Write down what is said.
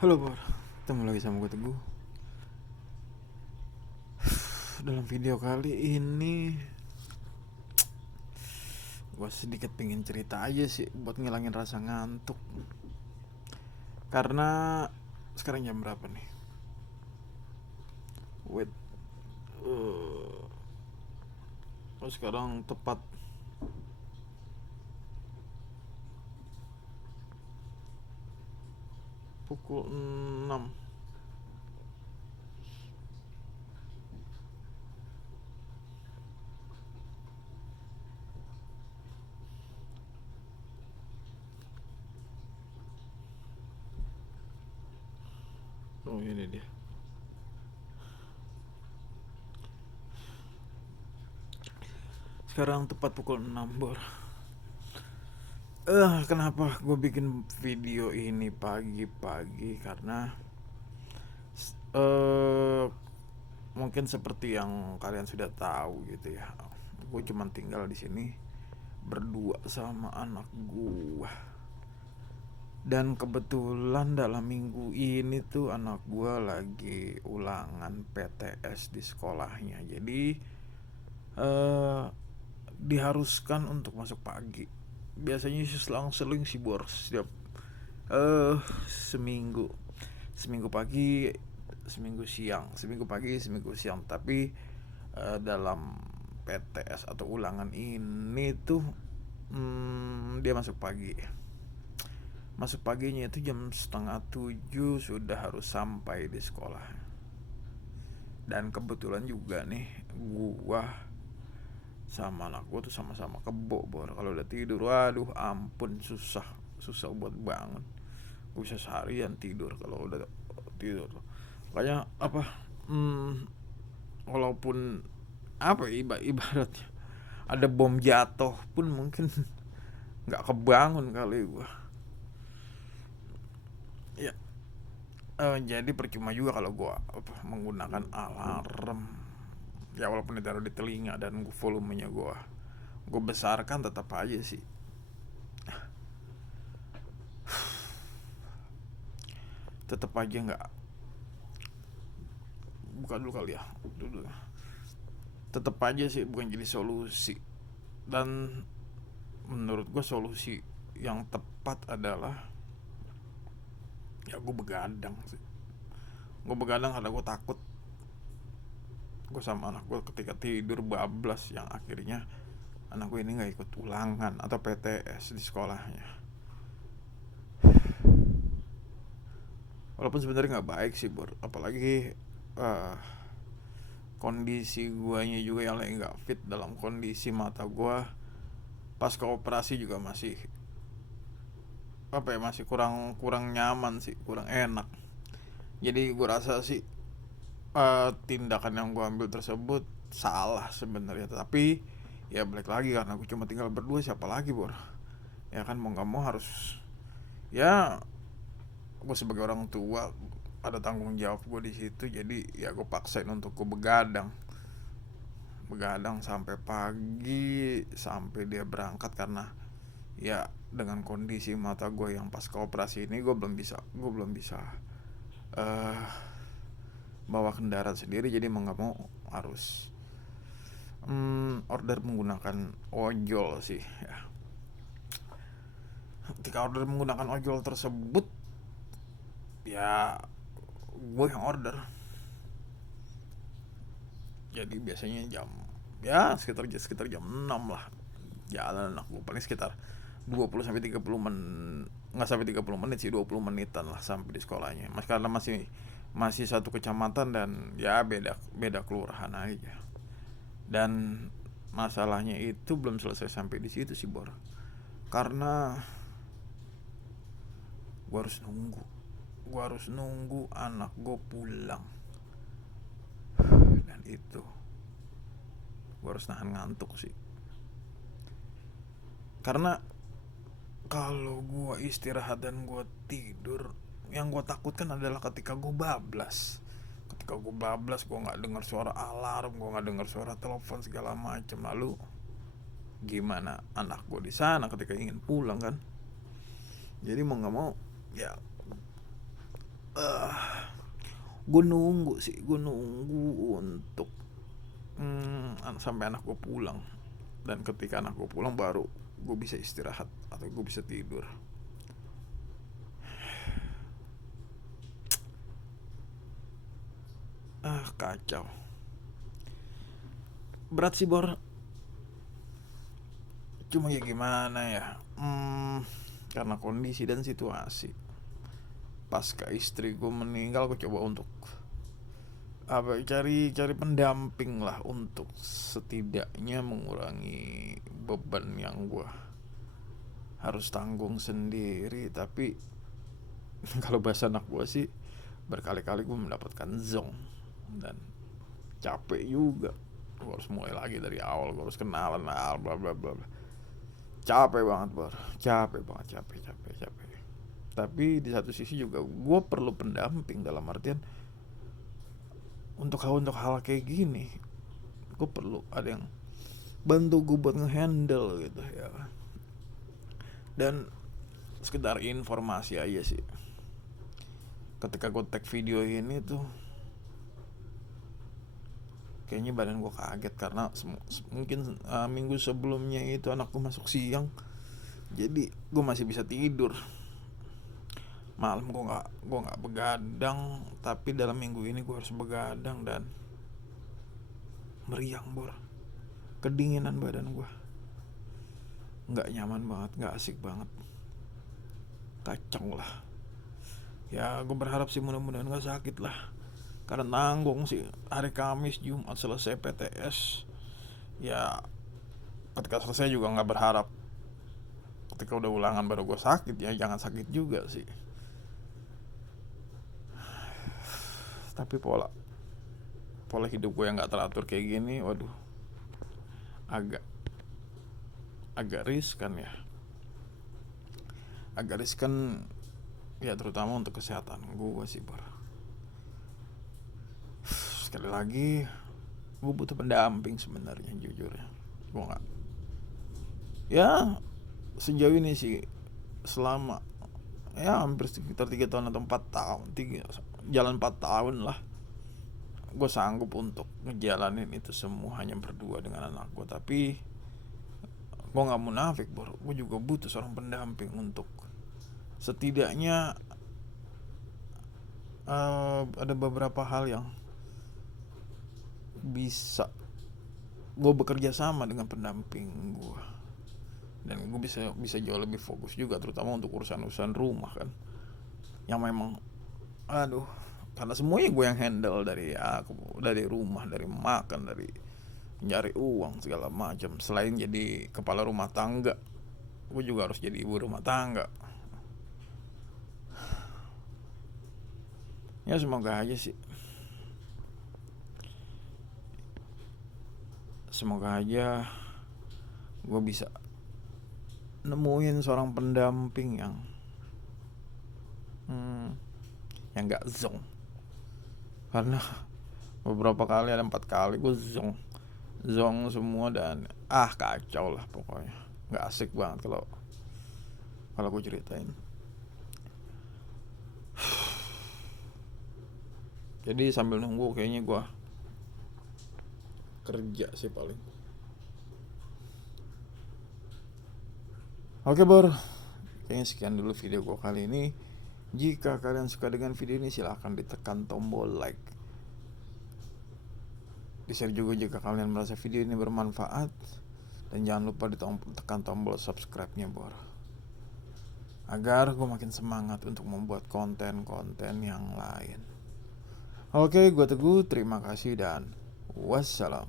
Halo Bor, ketemu lagi sama gue Teguh. Dalam video kali ini gue sedikit pengen cerita aja sih buat ngilangin rasa ngantuk. Karena sekarang jam berapa nih? Wait, sekarang tepat pukul 6. Oh ini dia. Sekarang tepat pukul 6 Bor. Kenapa gue bikin video ini pagi-pagi? Karena eh mungkin seperti yang kalian sudah tahu gitu ya. Gue cuma tinggal di sini berdua sama anak gue. Dan kebetulan dalam minggu ini tuh anak gue lagi ulangan PTS di sekolahnya. Jadi eh diharuskan untuk masuk pagi. Biasanya sih selang-seling sih Bor, setiap eh seminggu seminggu pagi, seminggu siang, seminggu pagi, seminggu siang. Tapi dalam PTS atau ulangan ini tuh dia masuk pagi. Masuk paginya itu jam setengah 7 sudah harus sampai di sekolah. Dan kebetulan juga nih gua sama anak gua tuh sama-sama kebo Bor. Kalau udah tidur waduh ampun, susah susah buat bangun. Gua bisa seharian tidur kalau udah tidur. Makanya apa, walaupun apa ya, ibaratnya ada bom jatuh pun mungkin nggak kebangun kali gua. Ya, jadi percuma juga kalau gue menggunakan alarm. Ya walaupun ditaruh di telinga dan volumenya gue besarkan, tetap aja sih tetap aja nggak. Buka dulu kali ya dulu. Tetap aja sih bukan jadi solusi. Dan menurut gue solusi yang tepat adalah ya gue begadang sih. Gue begadang karena gue takut gue sama anak gue ketika tidur bablas, yang akhirnya anak gue ini nggak ikut ulangan atau PTS di sekolahnya. Walaupun sebenarnya nggak baik sih Bor, apalagi uh, kondisi guanya juga yang lagi nggak fit. Dalam kondisi mata gua pas ke operasi juga masih apa ya, masih kurang kurang nyaman sih, kurang enak. Jadi gua rasa sih tindakan yang gua ambil tersebut salah sebenarnya, tapi ya balik lagi karena aku cuma tinggal berdua, siapa lagi Bor. Ya kan mau nggak mau harus, ya gue sebagai orang tua ada tanggung jawab gue di situ. Jadi ya gue paksain untuk gue begadang, begadang sampai pagi sampai dia berangkat. Karena ya dengan kondisi mata gue yang pas ke operasi ini gue belum bisa uh, bawa kendaraan sendiri. Jadi mau nggak mau harus order menggunakan ojol sih ya. Ketika order menggunakan ojol tersebut, ya gue yang order. Jadi biasanya ya sekitar sekitar jam 6 lah jalan aku, paling sekitar 20 sampai 30 menit, nggak sampai 30 menit sih, 20 menitan lah sampai di sekolahnya. Mas karena masih masih satu kecamatan dan ya beda beda kelurahan aja. Dan masalahnya itu belum selesai sampai di situ sih Bor. Karena gua harus nunggu. Gua harus nunggu anak gua pulang. Dan itu gua harus nahan ngantuk sih. Karena kalau gue istirahat dan gue tidur, yang gue takutkan adalah ketika gue bablas. Ketika gue bablas, gue nggak dengar suara alarm, gue nggak dengar suara telepon segala macam. Lalu gimana anak gue di sana ketika ingin pulang kan? Jadi mau nggak mau ya gue nunggu untuk sampai anak gue pulang, dan ketika anak gue pulang baru gue bisa istirahat atau gue bisa tidur. Kacau, berat sih Bor, cuma ya gimana ya, karena kondisi dan situasi. Pasca istri gue meninggal, gue coba untuk cari pendamping lah, untuk setidaknya mengurangi beban yang gue harus tanggung sendiri. Tapi kalau bahasa anak gue sih, berkali-kali gue mendapatkan zonk dan capek juga. Gue harus mulai lagi dari awal, gue harus kenalan bla bla bla bla. Capek banget Bor, capek. Tapi di satu sisi juga gue perlu pendamping, dalam artian untuk hal kayak gini gue perlu ada yang bantu gue buat ngehandle gitu ya. Dan sekedar informasi aja sih, ketika gue tag video ini tuh kayaknya badan gue kaget, karena mungkin minggu sebelumnya itu anak gue masuk siang, jadi gue masih bisa tidur. Malam gue nggak begadang, tapi dalam minggu ini gue harus begadang dan meriang Bor, kedinginan badan gue, nggak nyaman banget, nggak asik banget, kacau lah. Ya gue berharap sih mudah-mudahan nggak sakit lah, karena nanggung sih hari Kamis Jumat selesai PTS. Ya ketika selesai juga nggak berharap ketika udah ulangan baru gue sakit, ya jangan sakit juga sih. Tapi pola hidup gue yang nggak teratur kayak gini, waduh, agak riskan ya, terutama untuk kesehatan gue sih Bor. Sekali lagi gue butuh pendamping sebenarnya, jujur ya. Gue nggak, ya sejauh ini sih, selama ya hampir sekitar 3 tahun atau 4 tahun, jalan 4 tahun lah, gue sanggup untuk ngejalanin itu semua hanya berdua dengan anak gue. Tapi gue nggak munafik Bor, gue juga butuh seorang pendamping untuk setidaknya ada beberapa hal yang bisa gue bekerja sama dengan pendamping gue, dan gue bisa jauh lebih fokus juga, terutama untuk urusan rumah kan, yang memang karena semuanya gue yang handle, dari rumah, dari makan, dari nyari uang segala macam. Selain jadi kepala rumah tangga, gue juga harus jadi ibu rumah tangga. Ya semoga aja sih, gue bisa nemuin seorang pendamping yang gak zonk. Karena beberapa kali, ada 4 kali gue zonk semua, dan kacau lah pokoknya, nggak asik banget kalau gue ceritain. Jadi sambil nunggu kayaknya gue kerja sih paling. Oke Bor, kayaknya sekian dulu video gue kali ini. Jika kalian suka dengan video ini, silahkan ditekan tombol like. Di-share juga jika kalian merasa video ini bermanfaat. Dan jangan lupa ditekan tombol subscribe-nya Bor, agar gue makin semangat untuk membuat konten-konten yang lain. Oke, gue Teguh, terima kasih dan wassalam.